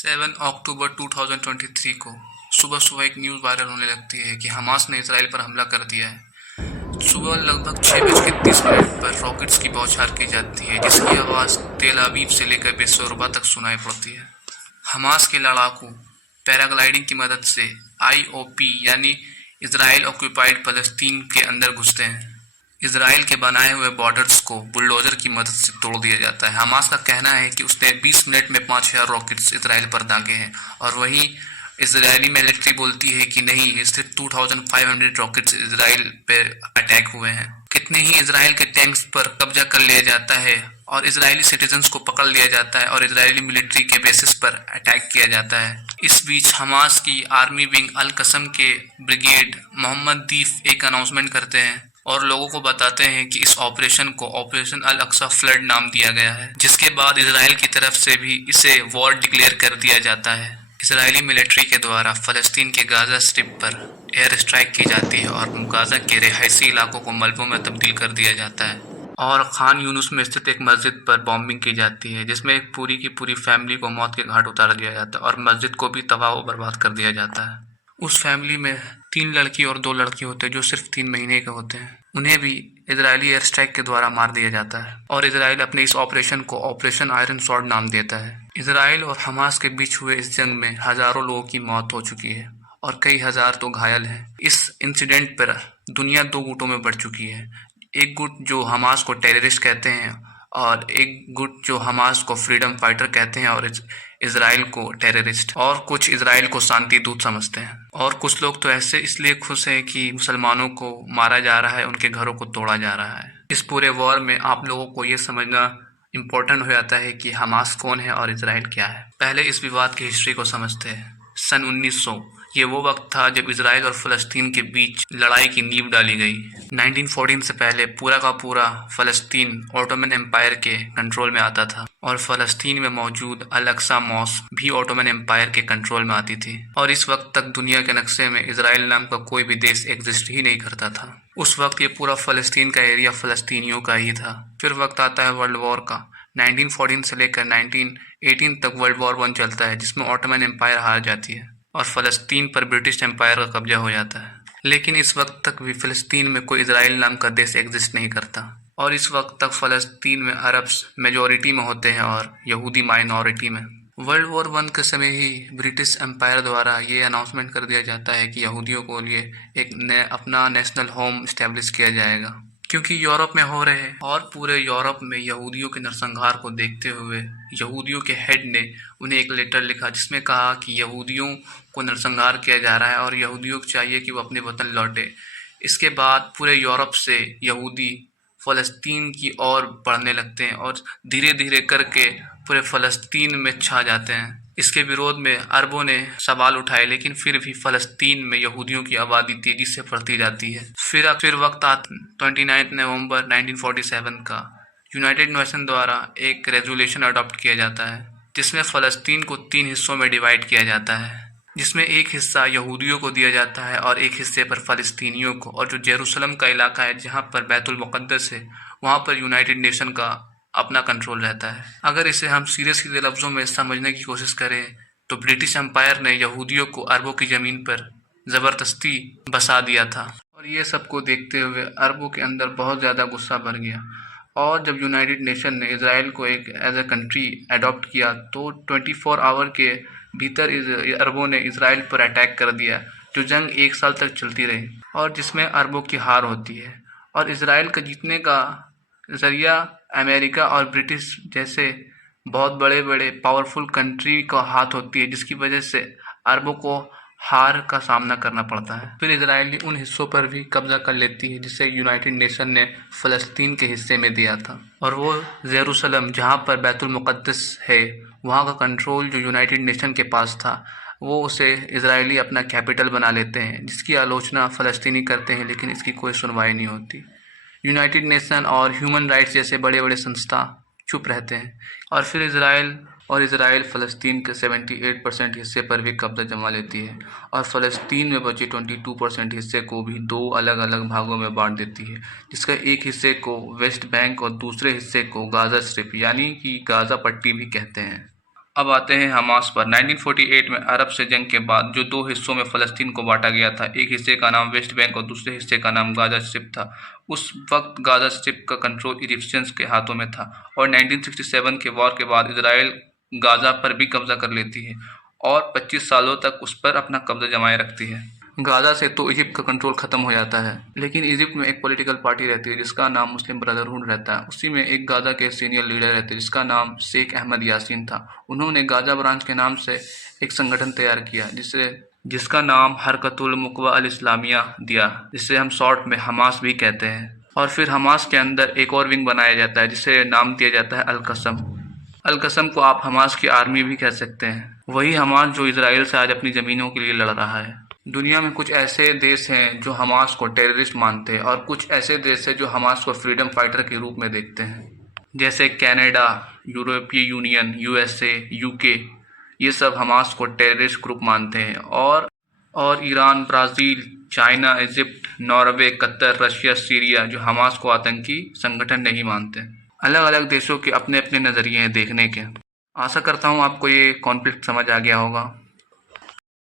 7 अक्टूबर 2023 को सुबह सुबह एक न्यूज़ वायरल होने लगती है कि हमास ने इसराइल पर हमला कर दिया है। सुबह लगभग 6:30 पर रॉकेट्स की बौछार की जाती है, जिसकी आवाज़ तेल अवीव से लेकर बेसोरबा तक सुनाई पड़ती है। हमास के लड़ाकू पैराग्लाइडिंग की मदद से आईओपी यानी इसराइल ऑक्यूपाइड फलस्तीन के अंदर घुसते हैं। इसराइल के बनाए हुए बॉर्डर्स को बुलडोजर की मदद से तोड़ दिया जाता है। हमास का कहना है कि उसने 20 मिनट में 5000 रॉकेट्स इसराइल पर दागे हैं, और वहीं इसराइली मिलिट्री बोलती है कि नहीं, सिर्फ 2500 रॉकेट्स इसराइल पे अटैक हुए हैं। कितने ही इसराइल के टैंक्स पर कब्जा कर लिया जाता है और इसराइली सिटीजन्स को पकड़ लिया जाता है और इसराइली मिलिट्री के बेसिस पर अटैक किया जाता है। इस बीच हमास की आर्मी विंग अल कसम के ब्रिगेड मोहम्मद दीफ एक अनाउंसमेंट करते हैं और लोगों को बताते हैं कि इस ऑपरेशन को ऑपरेशन अल अक्सा फ्लड नाम दिया गया है, जिसके बाद इसराइल की तरफ से भी इसे वॉर डिक्लेयर कर दिया जाता है। इसराइली मिलिट्री के द्वारा फलस्तीन के गाजा स्ट्रिप पर एयर स्ट्राइक की जाती है और गाजा के रिहायशी इलाकों को मलबों में तब्दील कर दिया जाता है, और खान यूनुस में स्थित एक मस्जिद पर बॉम्बिंग की जाती है, जिसमें एक पूरी की पूरी फैमिली को मौत के घाट उतार दिया जाता है और मस्जिद को भी तबाह व बर्बाद कर दिया जाता है। उस फैमिली में 3 लड़की और 2 लड़के होते हैं जो सिर्फ 3 महीने के होते हैं। उन्हें भी इजरायली एयर स्ट्राइक के द्वारा मार दिया जाता है और इसराइल अपने इस ऑपरेशन को ऑपरेशन आयरन स्वॉर्ड नाम देता है। इसराइल और हमास के बीच हुए इस जंग में हजारों लोगों की मौत हो चुकी है और कई हजार तो घायल हैं। इस इंसिडेंट पर दुनिया 2 गुटों में बढ़ चुकी है। एक गुट जो हमास को टेररिस्ट कहते हैं और एक गुट जो हमास को फ्रीडम फाइटर कहते हैं और इसराइल को टेररिस्ट, और कुछ इसराइल को शांति दूत समझते हैं, और कुछ लोग तो ऐसे इसलिए खुश हैं कि मुसलमानों को मारा जा रहा है, उनके घरों को तोड़ा जा रहा है। इस पूरे वॉर में आप लोगों को ये समझना इम्पोर्टेंट हो जाता है कि हमास कौन है और इसराइल क्या है। पहले इस विवाद की हिस्ट्री को समझते हैं। सन 1900 ये वो वक्त था जब इसराइल और फलस्तीन के बीच लड़ाई की नींव डाली गई। 1914 से पहले पूरा का पूरा फलस्तीन ऑटोमन एम्पायर के कंट्रोल में आता था और फलस्तीन में मौजूद अल अक्सा मॉस्क भी ऑटोमन एम्पायर के कंट्रोल में आती थी, और इस वक्त तक दुनिया के नक्शे में इसराइल नाम का कोई भी देश एग्जिस्ट ही नहीं करता था। उस वक्त ये पूरा फलस्तीन का एरिया फलस्तीनियों का ही था। फिर वक्त आता है वर्ल्ड वॉर का। 1914 से लेकर 1918 तक वर्ल्ड वॉर 1 चलता है, जिसमें ऑटोमन एम्पायर हार जाती है और फलस्तीन पर ब्रिटिश एम्पायर का कब्जा हो जाता है। लेकिन इस वक्त तक भी फलस्तीन में कोई इसराइल नाम का देश एग्जिस्ट नहीं करता, और इस वक्त तक फलस्तीन में अरब्स मेजॉरिटी में होते हैं और यहूदी माइनॉरिटी में। वर्ल्ड वॉर 1 के समय ही ब्रिटिश एम्पायर द्वारा ये अनाउंसमेंट कर दिया जाता है कि यहूदियों को लिए एक अपना नेशनल होम इस्टेब्लिश किया जाएगा, क्योंकि यूरोप में हो रहे और पूरे यूरोप में यहूदियों के नरसंहार को देखते हुए यहूदियों के हेड ने उन्हें एक लेटर लिखा, जिसमें कहा कि यहूदियों को नरसंहार किया जा रहा है और यहूदियों को चाहिए कि वो अपने वतन लौटे। इसके बाद पूरे यूरोप से यहूदी फ़लस्तीन की ओर बढ़ने लगते हैं और धीरे धीरे करके पूरे फ़लस्तीन में छा जाते हैं। इसके विरोध में अरबों ने सवाल उठाए, लेकिन फिर भी फ़लस्तीन में यहूदियों की आबादी तेजी से बढ़ती जाती है। फिर वक्त आता 29 नवंबर 1947 का यूनाइटेड नेशन द्वारा एक रेजोल्यूशन अडॉप्ट किया जाता है, जिसमें फ़लस्तीन को 3 हिस्सों में डिवाइड किया जाता है, जिसमें एक हिस्सा यहूदियों को दिया जाता है और एक हिस्से पर फ़लस्तीनियों को, और जो जेरूसलम का इलाका है जहाँ पर बैतुल मुक़द्दस है, वहाँ पर यूनाइटेड नेशन का अपना कंट्रोल रहता है। अगर इसे हम सीधे सीधे लफ्ज़ों में समझने की कोशिश करें तो ब्रिटिश एम्पायर ने यहूदियों को अरबों की ज़मीन पर ज़बरदस्ती बसा दिया था, और ये सबको देखते हुए अरबों के अंदर बहुत ज़्यादा गुस्सा भर गया। और जब यूनाइटेड नेशन ने इसराइल को एक एज ए कंट्री अडॉप्ट किया तो 24 आवर के भीतर अरबों ने इसराइल पर अटैक कर दिया, जो जंग 1 साल तक चलती रही और जिसमें अरबों की हार होती है। और इसराइल का जीतने का ज़रिया अमेरिका और ब्रिटिश जैसे बहुत बड़े बड़े पावरफुल कंट्री का हाथ होती है, जिसकी वजह से अरबों को हार का सामना करना पड़ता है। फिर इसराइल उन हिस्सों पर भी कब्जा कर लेती है जिसे यूनाइटेड नेशन ने फ़लस्तीन के हिस्से में दिया था, और वो जेरूसलम जहाँ पर बैतुल मुक़द्दस है, वहाँ का कंट्रोल जो यूनाइटेड नेशन के पास था, वो उसे इसराइली अपना कैपिटल बना लेते हैं, जिसकी आलोचना फ़लस्तीनी करते हैं, लेकिन इसकी कोई सुनवाई नहीं होती। यूनाइटेड नेशन और ह्यूमन राइट्स जैसे बड़े बड़े संस्था चुप रहते हैं, और फिर इसराइल फ़लस्तीन के 78% हिस्से पर भी कब्जा जमा लेती है और फ़लस्तीन में बचे 22% हिस्से को भी 2 अलग अलग भागों में बांट देती है, जिसका एक हिस्से को वेस्ट बैंक और दूसरे हिस्से को गाज़ा स्ट्रिप यानी कि गाज़ा पट्टी भी कहते हैं। अब आते हैं हमास पर। 1948 में अरब से जंग के बाद जो दो हिस्सों में फ़लस्तीन को बांटा गया था, एक हिस्से का नाम वेस्ट बैंक और दूसरे हिस्से का नाम गाज़ा स्ट्रिप था। उस वक्त गाज़ा स्ट्रिप का कंट्रोल इजिप्शियंस के हाथों में था और 1967 के वॉर के बाद इसराइल गाज़ा पर भी कब्जा कर लेती है और 25 सालों तक उस पर अपना कब्जा जमाए रखती है। गाज़ा से तो इजिप्ट का कंट्रोल खत्म हो जाता है, लेकिन इजिप्ट में एक पॉलिटिकल पार्टी रहती है जिसका नाम मुस्लिम ब्रदरहुड रहता है। उसी में एक गाज़ा के सीनियर लीडर रहते हैं जिसका नाम शेख अहमद यासीन था। उन्होंने गाज़ा ब्रांच के नाम से एक संगठन तैयार किया जिसका नाम हरकतुल मुक़वा अल इस्लामिया दिया, जिसे हम शॉर्ट में हमास भी कहते हैं। और फिर हमास के अंदर एक और विंग बनाया जाता है जिसे नाम दिया जाता है अल कसम। अल कसम को आप हमास की आर्मी भी कह सकते हैं। वही हमास जो इसराइल से आज अपनी ज़मीनों के लिए लड़ रहा है। दुनिया में कुछ ऐसे देश हैं जो हमास को टेररिस्ट मानते हैं और कुछ ऐसे देश हैं जो हमास को फ्रीडम फाइटर के रूप में देखते हैं, जैसे कनाडा, यूरोपीय यूनियन, यूएसए, यूके। ये सब हमास को टेररिस्ट ग्रुप मानते हैं और Iran, Brazil, China, Egypt, Norway, Qatar, Russia, Syria जो हमास को आतंकी संगठन नहीं मानते। अलग अलग देशों के अपने अपने नज़रिए हैं देखने के। आशा करता हूँ आपको ये कॉन्फ्लिक्ट समझ आ गया होगा।